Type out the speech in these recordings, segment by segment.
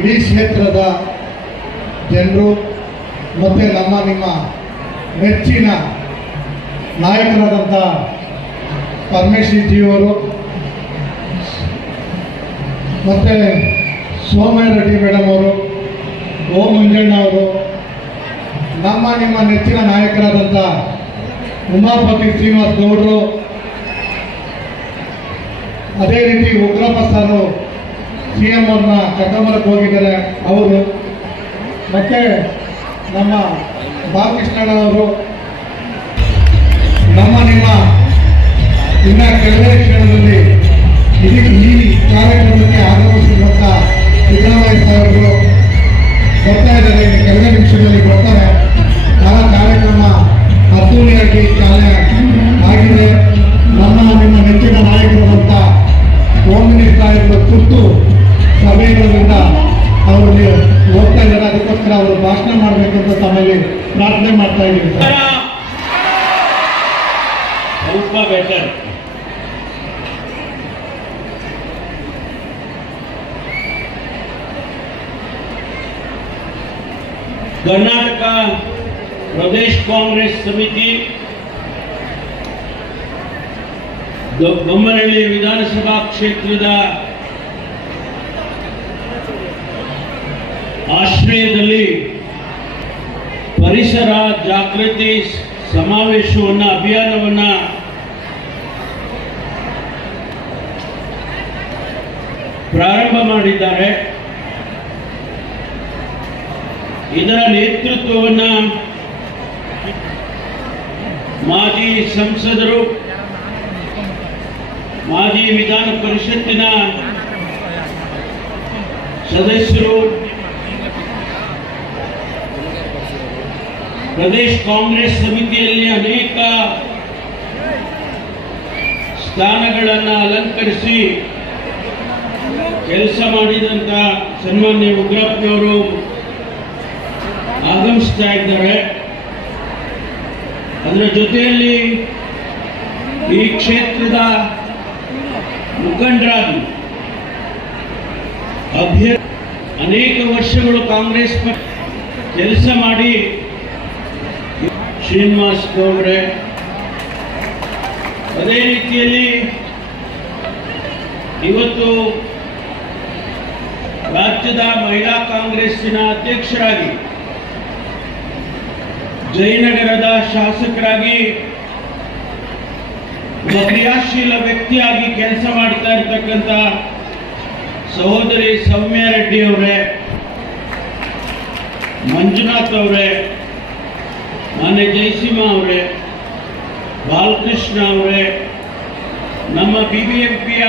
ಇಡೀ ಕ್ಷೇತ್ರದ ಜನರು ಮತ್ತು ನಮ್ಮ ನಿಮ್ಮ ನೆಚ್ಚಿನ ನಾಯಕರಾದಂಥ ಪರಮೇಶ್ವರಿ ಜಿಯವರು, ಮತ್ತು ಸೋಮ್ಯ ರೆಡ್ಡಿ ಮೇಡಮ್ ಅವರು, ಓ ಮಂಜಣ್ಣ ಅವರು, ನಮ್ಮ ನಿಮ್ಮ ನೆಚ್ಚಿನ ನಾಯಕರಾದಂಥ ಉಮಾಪತಿ ಶ್ರೀನಿವಾಸ್ ಗೌಡರು, ಅದೇ ರೀತಿ ಉಗ್ರಪ್ಪ ಸರ್ ಸಿ ಎಂ ಅವ್ರನ್ನ ಕರ್ಕೊಂಬರಕ್ಕೆ ಹೋಗಿದ್ದಾರೆ. ಅವರು ಮತ್ತೆ ನಮ್ಮ ಬಾಲಕೃಷ್ಣಣ್ಣನವರು ನಮ್ಮ ನಿಮ್ಮ ಇನ್ನ ಕೆಲವೇ ಕ್ಷಣದಲ್ಲಿ ಇಡೀ ಈ ಕಾರ್ಯಕ್ರಮಕ್ಕೆ ಆಗಮಿಸಿರುವಂಥ ಸಿದ್ದರಾಮಯ್ಯ ಸಾಹೇಬರು ಬರ್ತಾ ಇದ್ದಾರೆ. ಕೆಲವೇ ನಿಮಿಷದಲ್ಲಿ ಬರ್ತಾರೆ ಸ್ವಲ್ಪ ಬೆಟರ್ ಕರ್ನಾಟಕ ಪ್ರದೇಶ್ ಕಾಂಗ್ರೆಸ್ ಸಮಿತಿ ಗ- ಬೊಮ್ಮನಹಳ್ಳಿ ವಿಧಾನಸಭಾ ಕ್ಷೇತ್ರದ ಆಶ್ರಯದಲ್ಲಿ ಪರಿಸರ ಜಾಗೃತಿ ಸಮಾವೇಶವನ್ನ ಅಭಿಯಾನವನ್ನ ಪ್ರಾರಂಭ ಮಾಡಿದ್ದಾರೆ. ಇದರ ನೇತೃತ್ವವನ್ನು ಮಾಜಿ ಸಂಸದರು, ಮಾಜಿ ವಿಧಾನ ಪರಿಷತ್ತಿನ ಸದಸ್ಯರು, ಪ್ರದೇಶ್ ಕಾಂಗ್ರೆಸ್ ಸಮಿತಿಯಲ್ಲಿ ಅನೇಕ ಸ್ಥಾನಗಳನ್ನು ಅಲಂಕರಿಸಿ ಕೆಲಸ ಮಾಡಿದಂತ ಸನ್ಮಾನ್ಯ ಉಗ್ರಪ್ಪನವರು ಆಗಮಿಸ್ತಾ ಇದ್ದಾರೆ. ಅದರ ಜೊತೆಯಲ್ಲಿ ಈ ಕ್ಷೇತ್ರದ ಮುಖಂಡರಾಗಿ ಅಭ್ಯರ್ಥಿ ಅನೇಕ ವರ್ಷಗಳು ಕಾಂಗ್ರೆಸ್ ಕೆಲಸ ಮಾಡಿ ಶ್ರೀನಿವಾಸ್ ಗೌಡ್ರೆ. ಅದೇ ರೀತಿಯಲ್ಲಿ ಇವತ್ತು ರಾಜ್ಯದ ಮಹಿಳಾ ಕಾಂಗ್ರೆಸ್ಸಿನ ಅಧ್ಯಕ್ಷರಾಗಿ, ಜಯನಗರದ ಶಾಸಕರಾಗಿ ಕ್ರಿಯಾಶೀಲ ವ್ಯಕ್ತಿಯಾಗಿ ಕೆಲಸ ಮಾಡ್ತಾ ಇರ್ತಕ್ಕಂಥ ಸಹೋದರಿ ಸೌಮ್ಯ ರೆಡ್ಡಿ ಅವರೇ, ಮಂಜುನಾಥ್ ಅವರೇ, ಮಾನ್ಯ ಜಯಸಿಂಹ ಅವರೇ, ಬಾಲಕೃಷ್ಣ ಅವರೇ, ನಮ್ಮ ಬಿ ಬಿ ಎಂ ಪಿಯ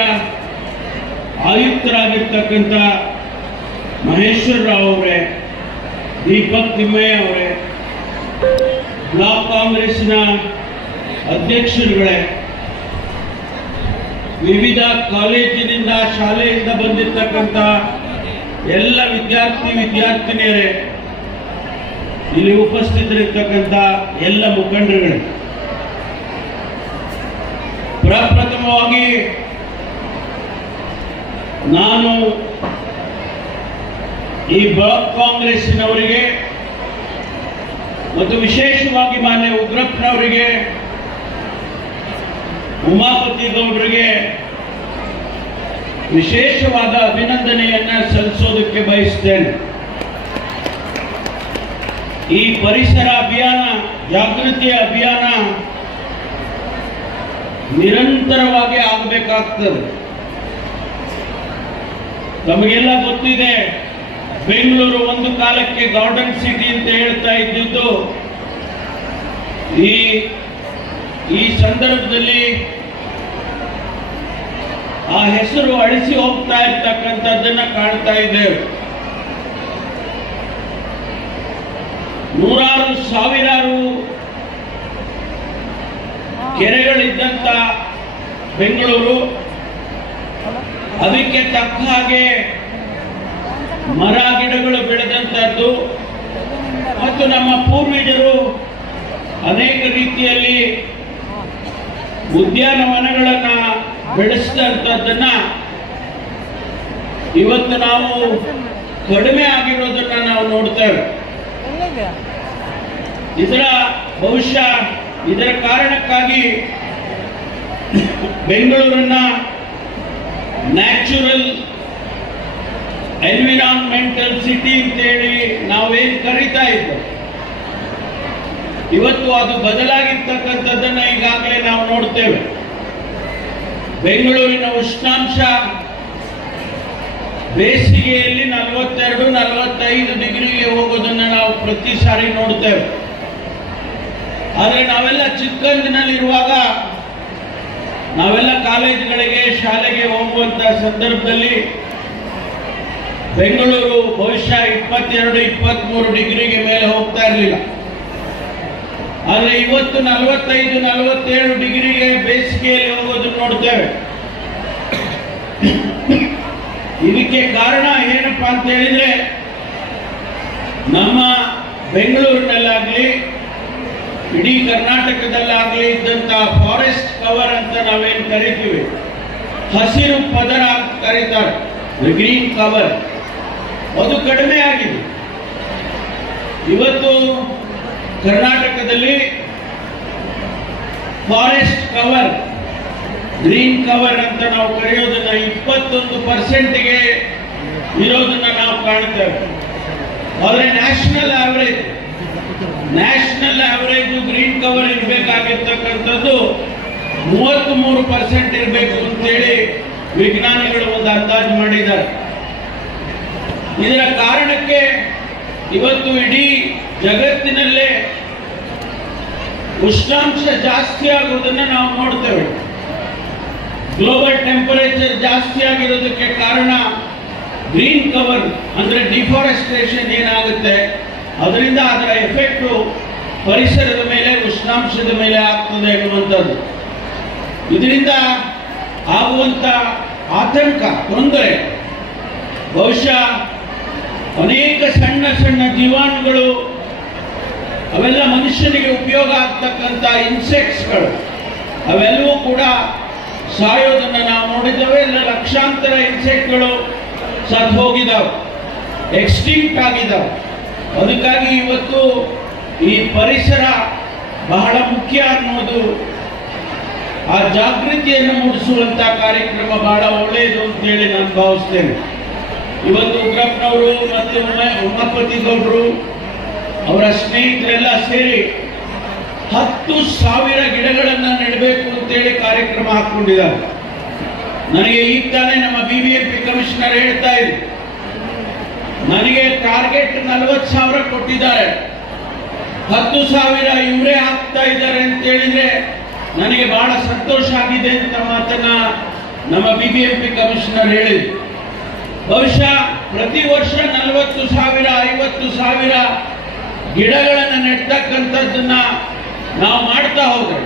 ಆಯುಕ್ತರಾಗಿರ್ತಕ್ಕಂಥ ಮಹೇಶ್ವರ ರಾವ್ ಅವರೇ ದೀಪಕ್ ತಿಮ್ಮಯ್ಯ ಅವರೇ ಬ್ಲಾಕ್ ಕಾಂಗ್ರೆಸ್ನ ಅಧ್ಯಕ್ಷರುಗಳೇ, ವಿವಿಧ ಕಾಲೇಜಿನಿಂದ ಶಾಲೆಯಿಂದ ಬಂದಿರತಕ್ಕಂಥ ಎಲ್ಲ ವಿದ್ಯಾರ್ಥಿ ವಿದ್ಯಾರ್ಥಿನಿಯರೇ, ಇಲ್ಲಿ ಉಪಸ್ಥಿತರಿರ್ತಕ್ಕಂಥ ಎಲ್ಲ ಮುಖಂಡರುಗಳೇ. ಪ್ರಪ್ರಥಮವಾಗಿ ನಾನು ಈ ಬ್ಲಾಕ್ ಕಾಂಗ್ರೆಸ್ನವರಿಗೆ ಮತ್ತು ವಿಶೇಷವಾಗಿ ಮಾನ್ಯ ಉಗ್ರಪ್ಪನವರಿಗೆ, ಉಮಾಪತಿ ಗೌಡರಿಗೆ ವಿಶೇಷವಾದ ಅಭಿನಂದನೆಯನ್ನ ಸಲ್ಲಿಸೋದಕ್ಕೆ ಬಯಸ್ತೇನೆ. ಈ ಪರಿಸರ ಅಭಿಯಾನ, ಜಾಗೃತಿ ಅಭಿಯಾನ ನಿರಂತರವಾಗಿ ಆಗಬೇಕಾಗ್ತದೆ. ನಮಗೆಲ್ಲ ಗೊತ್ತಿದೆ ಬೆಂಗಳೂರು ಒಂದು ಕಾಲಕ್ಕೆ ಗಾರ್ಡನ್ ಸಿಟಿ ಅಂತ ಹೇಳ್ತಾ ಇದ್ದಿದ್ದು. ಈ ಈ ಸಂದರ್ಭದಲ್ಲಿ ಆ ಹೆಸರು ಅಳಿಸಿ ಹೋಗ್ತಾ ಇರ್ತಕ್ಕಂಥದ್ದನ್ನ ಕಾಣ್ತಾ ಇದ್ದೇವೆ. ನೂರಾರು ಸಾವಿರಾರು ಕೆರೆಗಳಿದ್ದಂತ ಬೆಂಗಳೂರು. ಅದಕ್ಕೆ ತಕ್ಕ ಹಾಗೆ ಮರ ಮತ್ತು ನಮ್ಮ ಪೂರ್ವಜರು ಅನೇಕ ರೀತಿಯಲ್ಲಿ ಉದ್ಯಾನವನಗಳನ್ನ ಬೆಳೆಸಿದಂಥದ್ದನ್ನ ಇವತ್ತು ನಾವು ಕಡಿಮೆ ಆಗಿರೋದನ್ನ ನಾವು ನೋಡ್ತೇವೆ. ಇದರ ಬಹುಶಃ ಇದರ ಕಾರಣಕ್ಕಾಗಿ ಬೆಂಗಳೂರನ್ನ ನ್ಯಾಚುರಲ್ ಎನ್ವಿರಾನ್ಮೆಂಟಲ್ ಸಿಟಿ ಅಂತೇಳಿ ನಾವೇನು ಕರಿತಾ ಇದ್ದೋ ಇವತ್ತು ಅದು ಬದಲಾಗಿರ್ತಕ್ಕಂಥದ್ದನ್ನ ಈಗಾಗಲೇ ನಾವು ನೋಡ್ತೇವೆ. ಬೆಂಗಳೂರಿನ ಉಷ್ಣಾಂಶ ಬೇಸಿಗೆಯಲ್ಲಿ ನಲವತ್ತೆರಡು, ನಲವತ್ತೈದು ಡಿಗ್ರಿಗೆ ಹೋಗೋದನ್ನ ನಾವು ಪ್ರತಿ ಸಾರಿ ನೋಡ್ತೇವೆ. ಆದರೆ ನಾವೆಲ್ಲ ಚಿಕ್ಕಂದಿನಲ್ಲಿರುವಾಗ ನಾವೆಲ್ಲ ಕಾಲೇಜುಗಳಿಗೆ, ಶಾಲೆಗೆ ಹೋಗುವಂತ ಸಂದರ್ಭದಲ್ಲಿ ಬೆಂಗಳೂರು ಬಹುಶಃ ಇಪ್ಪತ್ತೆರಡು ಇಪ್ಪತ್ತ್ಮೂರು ಡಿಗ್ರಿಗೆ ಮೇಲೆ ಹೋಗ್ತಾ ಇರಲಿಲ್ಲ. ಆದರೆ ಇವತ್ತು ನಲವತ್ತೈದು, ನಲವತ್ತೇಳು ಡಿಗ್ರಿಗೆ ಬೇಸಿಗೆಯಲ್ಲಿ ಹೋಗೋದನ್ನ ನೋಡ್ತೇವೆ. ಇದಕ್ಕೆ ಕಾರಣ ಏನಪ್ಪಾ ಅಂತ ಹೇಳಿದ್ರೆ, ನಮ್ಮ ಬೆಂಗಳೂರಿನಲ್ಲಾಗ್ಲಿ, ಇಡೀ ಕರ್ನಾಟಕದಲ್ಲಾಗ್ಲಿ ಇದ್ದಂತ ಫಾರೆಸ್ಟ್ ಕವರ್ ಅಂತ ನಾವೇನು ಕರಿತೀವಿ? ಹಸಿರು ಪದರ ಅಂತ ಕರೀತಾರೆ. ಗ್ರೀನ್ ಕವರ್ ಅದು ಕಡಿಮೆ ಆಗಿದೆ. ಇವತ್ತು ಕರ್ನಾಟಕದಲ್ಲಿ ಫಾರೆಸ್ಟ್ ಕವರ್, ಗ್ರೀನ್ ಕವರ್ ಅಂತ ನಾವು ಕರೆಯೋದನ್ನ ಇಪ್ಪತ್ತೊಂದು ಪರ್ಸೆಂಟ್ಗೆ ಇರೋದನ್ನ ನಾವು ಕಾಣ್ತೇವೆ. ಆದರೆ national average national average green cover ಇರಬೇಕಾಗಿರ್ತಕ್ಕಂಥದ್ದು ಮೂವತ್ತ್ ಮೂರು ಪರ್ಸೆಂಟ್ ಇರಬೇಕು ಅಂತೇಳಿ ವಿಜ್ಞಾನಿಗಳು ಒಂದು ಅಂದಾಜು ಮಾಡಿದ್ದಾರೆ. ಇದರ ಕಾರಣಕ್ಕೆ ಇವತ್ತು ಇಡೀ ಜಗತ್ತಿನಲ್ಲೇ ಉಷ್ಣಾಂಶ ಜಾಸ್ತಿ ಆಗುವುದನ್ನು ನಾವು ನೋಡ್ತೇವೆ. ಗ್ಲೋಬಲ್ ಟೆಂಪರೇಚರ್ ಜಾಸ್ತಿ ಆಗಿರೋದಕ್ಕೆ ಕಾರಣ ಗ್ರೀನ್ ಕವರ್ ಅಂದ್ರೆ ಡಿಫಾರೆಸ್ಟೇಷನ್ ಏನಾಗುತ್ತೆ? ಅದರಿಂದ ಅದರ ಎಫೆಕ್ಟು ಪರಿಸರದ ಮೇಲೆ, ಉಷ್ಣಾಂಶದ ಮೇಲೆ ಆಗ್ತದೆ ಎನ್ನುವಂಥದ್ದು. ಇದರಿಂದ ಆಗುವಂಥ ಆತಂಕ, ತೊಂದರೆ, ಬಹುಶಃ ಅನೇಕ ಸಣ್ಣ ಸಣ್ಣ ಜೀವಾಣುಗಳು ಅವೆಲ್ಲ ಮನುಷ್ಯನಿಗೆ ಉಪಯೋಗ ಆಗ್ತಕ್ಕಂಥ ಇನ್ಸೆಕ್ಟ್ಸ್ಗಳು ಅವೆಲ್ಲವೂ ಕೂಡ ಸಾಯೋದನ್ನು ನಾವು ನೋಡಿದ್ದೇವೆ ಇಲ್ಲ ಲಕ್ಷಾಂತರ ಇನ್ಸೆಕ್ಟ್ಗಳು ಸತ್ತು ಹೋಗಿದ್ದಾವೆ ಎಕ್ಸ್ಟಿಂಕ್ಟ್ ಆಗಿದ್ದಾವೆ ಅದಕ್ಕಾಗಿ ಇವತ್ತು ಈ ಪರಿಸರ ಬಹಳ ಮುಖ್ಯ ಅನ್ನೋದು, ಆ ಜಾಗೃತಿಯನ್ನು ಮೂಡಿಸುವಂತ ಕಾರ್ಯಕ್ರಮ ಬಹಳ ಒಳ್ಳೆಯದು ಅಂತೇಳಿ ನಾನು ಭಾವಿಸ್ತೇನೆ. ಇವತ್ತು ಉಗ್ರಪ್ಪನವರು ಮತ್ತು ಉಮ- ಉಮಾಪತಿ ಗೌಡರು ಅವರ ಸ್ನೇಹಿತರೆಲ್ಲ ಸೇರಿ ಹತ್ತು ಸಾವಿರ ಗಿಡಗಳನ್ನ ನೆಡಬೇಕು ಅಂತೇಳಿ ಕಾರ್ಯಕ್ರಮ ಹಾಕೊಂಡಿದ್ದಾರೆ ನನಗೆ ಈಗ ತಾನೇ ನಮ್ಮ B B M P commissioner ಹೇಳ್ತಾ ಇದ್ರು. ನನಗೆ ಟಾರ್ಗೆಟ್ ನಲವತ್ತು ಸಾವಿರ ಕೊಟ್ಟಿದ್ದಾರೆ. ಹತ್ತು ಸಾವಿರ ಇವರೇ ಹಾಕ್ತಾ ಇದ್ದಾರೆ ಅಂತ ಹೇಳಿದ್ರೆ ನನಗೆ ಬಹಳ ಸಂತೋಷ ಆಗಿದೆ ಅಂತ ಮಾತನ್ನ ನಮ್ಮ B B M P commissioner ಹೇಳಿದ್ರು. ಬಹುಶಃ ಪ್ರತಿ ವರ್ಷ ನಲವತ್ತು ಸಾವಿರ, ಐವತ್ತು ಸಾವಿರ ಗಿಡಗಳನ್ನು ನೆಡ್ತಕ್ಕಂಥದ್ದನ್ನ ನಾವು ಮಾಡ್ತಾ ಹೋದ್ರೆ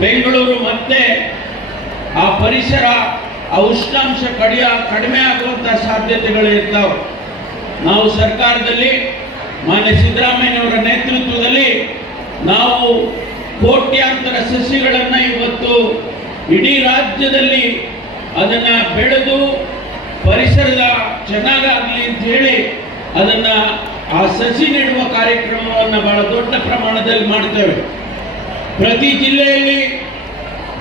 ಬೆಂಗಳೂರು ಮತ್ತೆ ಆ ಪರಿಸರ ಆ ಉಷ್ಣಾಂಶ ಕಡಿಯ, ಕಡಿಮೆ ಆಗುವಂಥ ಸಾಧ್ಯತೆಗಳು ಇರ್ತಾವೆ. ನಾವು ಸರ್ಕಾರದಲ್ಲಿ, ಮಾನ್ಯ ಸಿದ್ದರಾಮಯ್ಯನವರ ನೇತೃತ್ವದಲ್ಲಿ ನಾವು ಕೋಟ್ಯಾಂತರ ಸಸಿಗಳನ್ನು ಇವತ್ತು ಇಡೀ ರಾಜ್ಯದಲ್ಲಿ ಅದನ್ನ ಬೆಳೆದು ಪರಿಸರದ ಚೆನ್ನಾಗಾಗಲಿ ಅಂತ ಹೇಳಿ ಅದನ್ನ ಆ ಸಸಿ ನೆಡುವ ಕಾರ್ಯಕ್ರಮವನ್ನು ಬಹಳ ದೊಡ್ಡ ಪ್ರಮಾಣದಲ್ಲಿ ಮಾಡ್ತೇವೆ ಪ್ರತಿ ಜಿಲ್ಲೆಯಲ್ಲಿ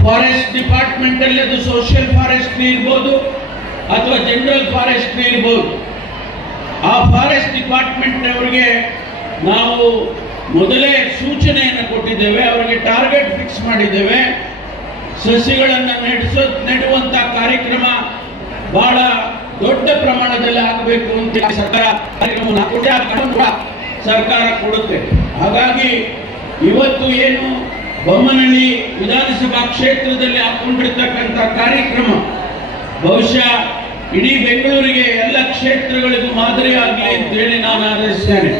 ಫಾರೆಸ್ಟ್ ಡಿಪಾರ್ಟ್ಮೆಂಟ್ ಅಲ್ಲಿ ಅದು ಸೋಷಿಯಲ್ ಫಾರೆಸ್ಟ್ರಿ ಇರ್ಬೋದು, ಅಥವಾ ಜನರಲ್ ಫಾರೆಸ್ಟ್ ಇರ್ಬೋದು. ಆ ಫಾರೆಸ್ಟ್ ಡಿಪಾರ್ಟ್ಮೆಂಟ್ ಅವರಿಗೆ ನಾವು ಮೊದಲೇ ಸೂಚನೆಯನ್ನು ಕೊಟ್ಟಿದ್ದೇವೆ, ಅವರಿಗೆ ಟಾರ್ಗೆಟ್ ಫಿಕ್ಸ್ ಮಾಡಿದ್ದೇವೆ. ಸಸಿಗಳನ್ನು ನೆಡೆಸೋ ನೆಡುವಂಥ ಕಾರ್ಯಕ್ರಮ ಬಹಳ ದೊಡ್ಡ ಪ್ರಮಾಣದಲ್ಲಿ ಆಗಬೇಕು ಅಂತ ಸರ್ಕಾರ ಸರ್ಕಾರ ಕೊಡುತ್ತೆ. ಹಾಗಾಗಿ ಇವತ್ತು ಏನು ಬೊಮ್ಮನಹಳ್ಳಿ ವಿಧಾನಸಭಾ ಕ್ಷೇತ್ರದಲ್ಲಿ ಹಾಕೊಂಡಿರ್ತಕ್ಕಂಥ ಕಾರ್ಯಕ್ರಮ, ಬಹುಶಃ ಇಡೀ ಬೆಂಗಳೂರಿಗೆ ಎಲ್ಲ ಕ್ಷೇತ್ರಗಳಿಗೂ ಮಾದರಿ ಅಂತ ಹೇಳಿ ನಾನು ಆದೇಶಿಸ್ತೇನೆ.